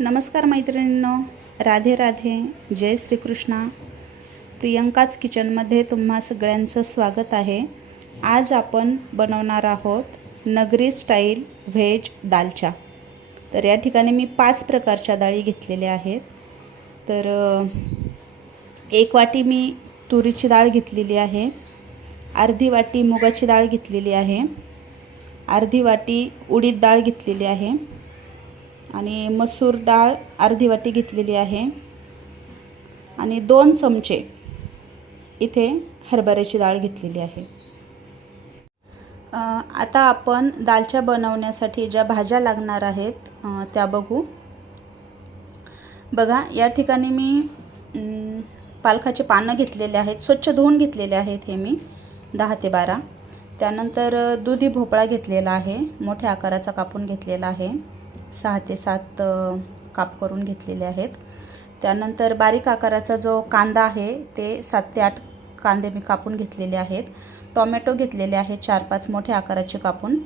नमस्कार मैत्रिणींनो, राधे राधे, जय श्रीकृष्णा. प्रियंकाच किचनमध्ये तुम्हा सगळ्यांचं स्वागत आहे. आज आपण बनवणार आहोत नगरी स्टाईल व्हेज दालचा. तर या ठिकाणी मी 5 प्रकारच्या डाळी घेतलेल्या आहेत. तर 1 वाटी मी तुरीची डाळ घेतलेली आहे, अर्धी वाटी मुगाची डाळ घेतलेली आहे, अर्धी वाटी उडीद डाळ घेतलेली आहे आणि मसूर डाळ अर्धी वाटी घेतलेली आहे आणि 2 चमचे इथे हरभऱ्याची डाळ घेतलेली आहे. आता आपण दालचा बनवण्यासाठी ज्या भाज्या लागणार आहेत त्या बघू. बघा, या ठिकाणी मी पालकाचे पानं घेतलेले आहेत, स्वच्छ धुवून घेतलेले आहेत हे मी 10 ते 12. त्यानंतर दुधी भोपळा घेतलेला आहे, मोठ्या आकाराचा कापून घेतलेला आहे, 6 ते 7 काप करून घेतलेले आहेत. त्यानंतर बारीक आकाराचा जो कांदा आहे ते 7 ते 8 कांदे मी कापून घेतलेले आहेत. टोमॅटो घेतलेले आहे 4-5 मोठ्या आकाराचे कापून.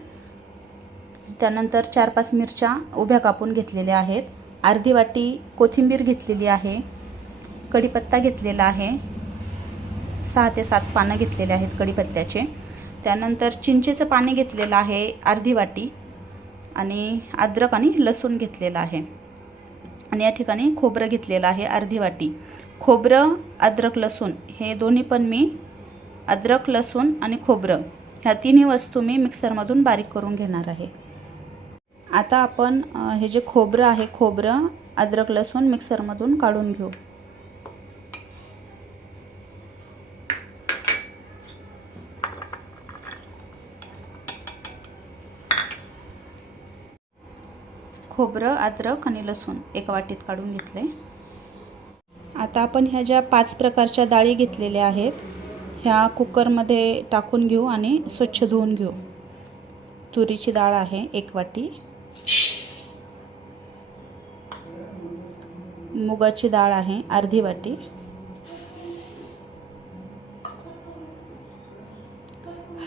त्यानंतर 4-5 मिरच्या उभ्या कापून घेतलेल्या आहेत. अर्धी वाटी कोथिंबीर घेतलेली आहे. कढीपत्ता घेतलेला आहे, 6 ते 7 पानं घेतलेले आहेत कढीपत्त्याचे. त्यानंतर चिंचेचं पाणी घेतलेलं आहे अर्धी वाटी आणि अद्रक आणि लसूण घेतलेला आहे. आणि या ठिकाणी खोबरं घेतलेलं आहे अर्धी वाटी. खोबरं, अद्रक, लसूण हे दोन्ही पण मी अद्रक, लसूण आणि खोबरं ह्या तिन्ही वस्तू मी मिक्सरमधून बारीक करून घेणार आहे. आता आपण हे जे खोबरं आहे, खोबरं, अद्रक, लसूण मिक्सरमधून काढून घेऊ. खोबरं, अद्रक आणि लसूण एका वाटीत काढून घेतले. आता आपण ह्या ज्या 5 प्रकारच्या डाळी घेतलेल्या आहेत ह्या कुकरमध्ये टाकून घेऊ आणि स्वच्छ धुवून घेऊ. तुरीची डाळ आहे 1 वाटी, मुगाची डाळ आहे अर्धी वाटी,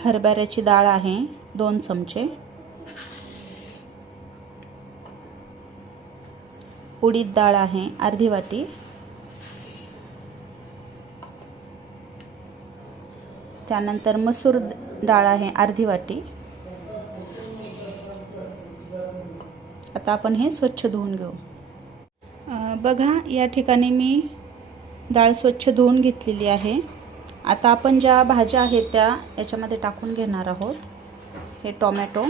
हरभऱ्याची डाळ आहे 2 चमचे, उडीद डाळ आहे अर्धी वाटी, त्यानंतर मसूर डाळ आहे अर्धी वाटी. आता आपण हे स्वच्छ धुवून घेऊ. बघा, या ठिकाणी मी डाळ स्वच्छ धुवून घेतलेली आहे. आता आपण ज्या भाज्या आहेत त्या याच्यामध्ये टाकून घेणार आहोत. हे टोमॅटो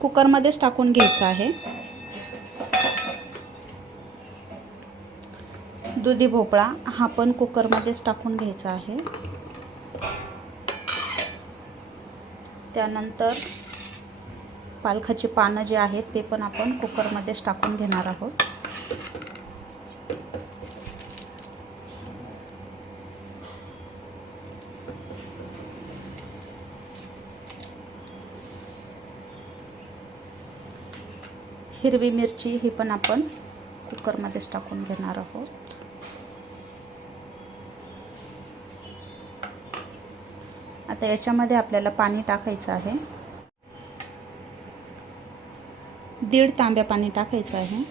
कुकरमध्येच टाकून घ्यायचं आहे. दुधी भोपळा हा पण कुकरमध्येच टाकून घ्यायचा आहे. त्यानंतर पालकाचे पानं जे आहेत ते पण आपण कुकरमध्येच टाकून घेणार आहोत. हिरवी मिरची ही पण आपण कुकरमध्येच टाकून घेणार आहोत. आता याच्यामध्ये आपल्याला पाणी टाकायचं आहे. 1.5 तांब्या पाणी टाकायचं आहे.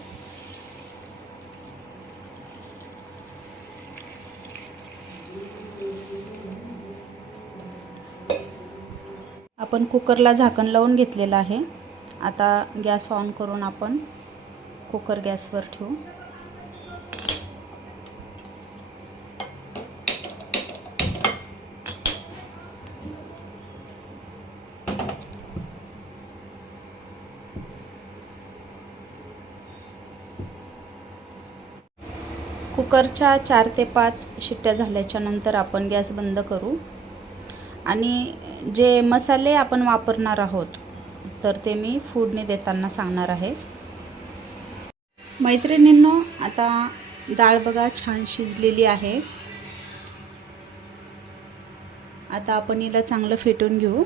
आपण कुकरला झाकण लावून घेतलेलं आहे. आता गॅस ऑन करून आपण कुकर गॅसवर ठेवू. कुकरच्या 4 ते 5 शिट्ट्या झाल्याच्या नंतर आपण गॅस बंद करू. आणि जे मसाले आपण वापरणार आहोत तर ते मी फोडणी देताना सांगणार आहे. मैत्रिणींनो, आता डाळ बघा छान शिजलेली आहे. आता आपण हिला चांगलं फेटून घेऊ.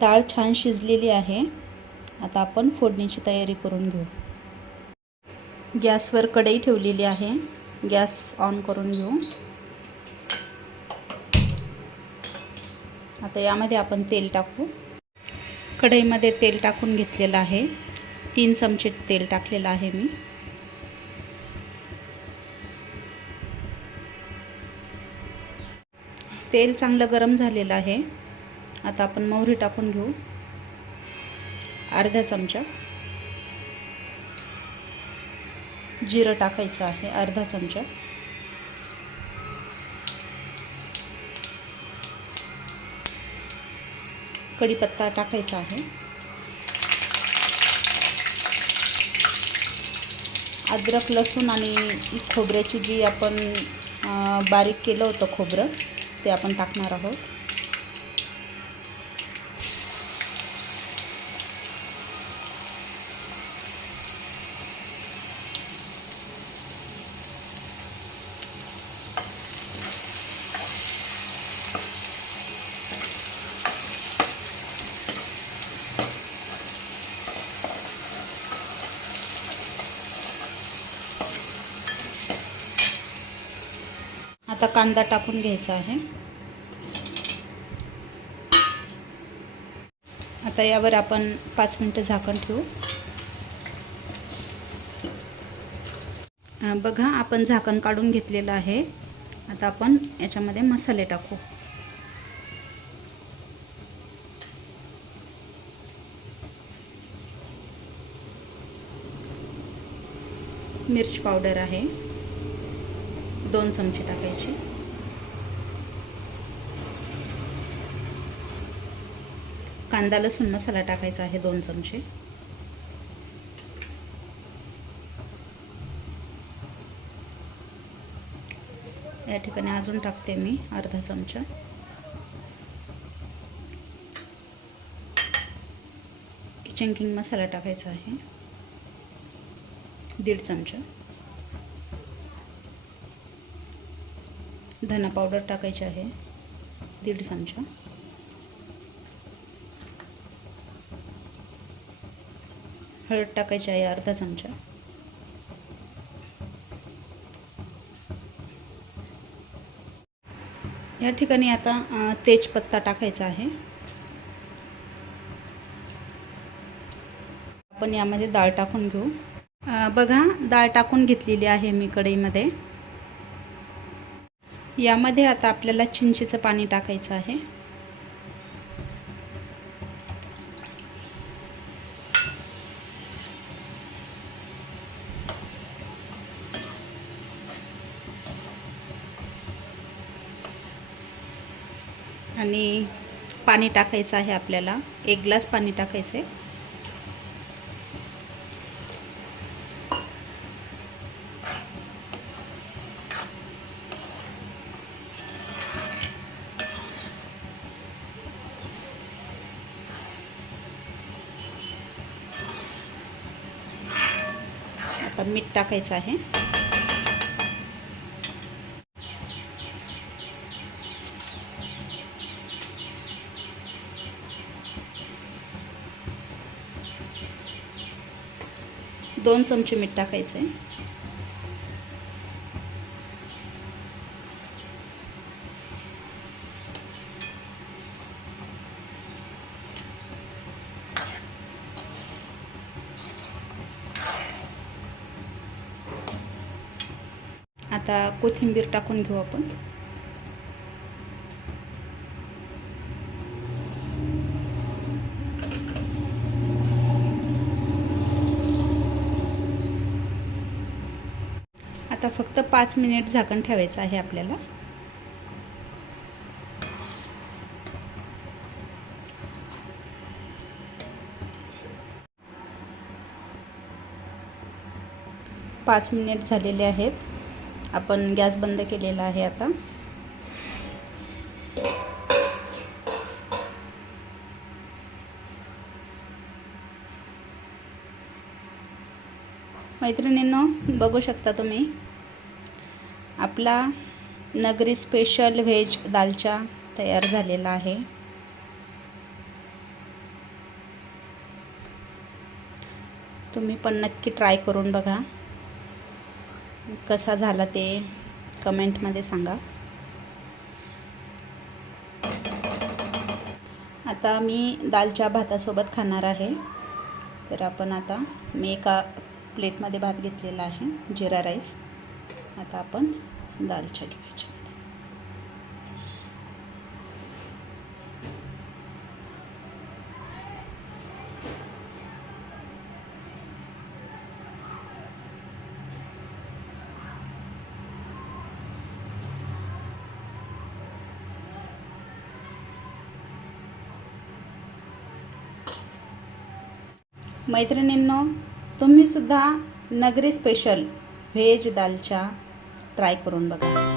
डाळ छान शिजलेली आहे. आता आपण फोडणीची तयारी करून घेऊ. गॅसवर कढई ठेवलेली आहे. गॅस ऑन करून घेऊ. आता यामध्ये आपण तेल टाकू. कढईमध्ये तेल टाकून घेतलेलं आहे. 3 चमचे तेल टाकलेलं आहे मी. तेल चांगलं गरम झालेलं आहे. आता आपण मोहरी टाकून घेऊ. अर्धा चमचा. जिरं टाकायचं आहे अर्धा चमचा. कढीपत्ता टाकायचा आहे. अद्रक लसूण आणि खोबऱ्याची जी आपण बारीक केलं होतं खोबरं ते आपण टाकणार आहोत. आता कांदा टाकून घ्यायचा आहे. आता यावर आपण 5 मिनिटं झाकण ठेवू. बघा आपण झाकण काढून घेतलेलं आहे. आता आपण याच्यामध्ये मसाले टाकू. मिर्च पावडर आहे 2 चमचे टाकायची. कांदा लसूण मसाला टाकायचा आहे 2 चमचे. या ठिकाणी अजून टाकते मी अर्धा चमचा. किचन किंग मसाला टाकायचा आहे 1.5 चमचा. धना पावडर टाकायची आहे 1.5 चमचा. हळद टाकायची आहे अर्धा चमचा. या ठिकाणी आता तेजपत्ता टाकायचा आहे. आपण यामध्ये डाळ टाकून घेऊ. बघा डाळ टाकून घेतलेली आहे मी कढईमध्ये. यामध्ये आता आपल्याला चिंचेचं पाणी टाकायचं आहे. आणि पाणी टाकायचं आहे आपल्याला. 1 ग्लास पाणी टाकायचं आहे. आता मीठ टाकायचं आहे. दोन चमचे मीठ टाकायचं आहे. आता कोथिंबीर टाकून घेऊ आपण. आता फक्त 5 मिनिट झाकण ठेवायचं आहे आपल्याला. पाच मिनिट झालेले आहेत. आपण गॅस बंद केलेला आहे. आता मैत्रिणींनो बघू शकता तुम्ही, आपला नगरी स्पेशल व्हेज दालचा तयार झालेला आहे. तुम्ही पण नक्की ट्राय करून बघा, कसा झाला ते कमेंटमध्ये सांगा. आता मी दालच्या भातासोबत खाणार आहे. तर आपण आता मी एका प्लेटमध्ये भात घेतलेला आहे, जिरा राईस. आता आपण दालच्या घ्यायच्या. मैत्रिणींनो, तुम्हीसुद्धा नगरी स्पेशल व्हेज दालच्या ट्राय करून बघा.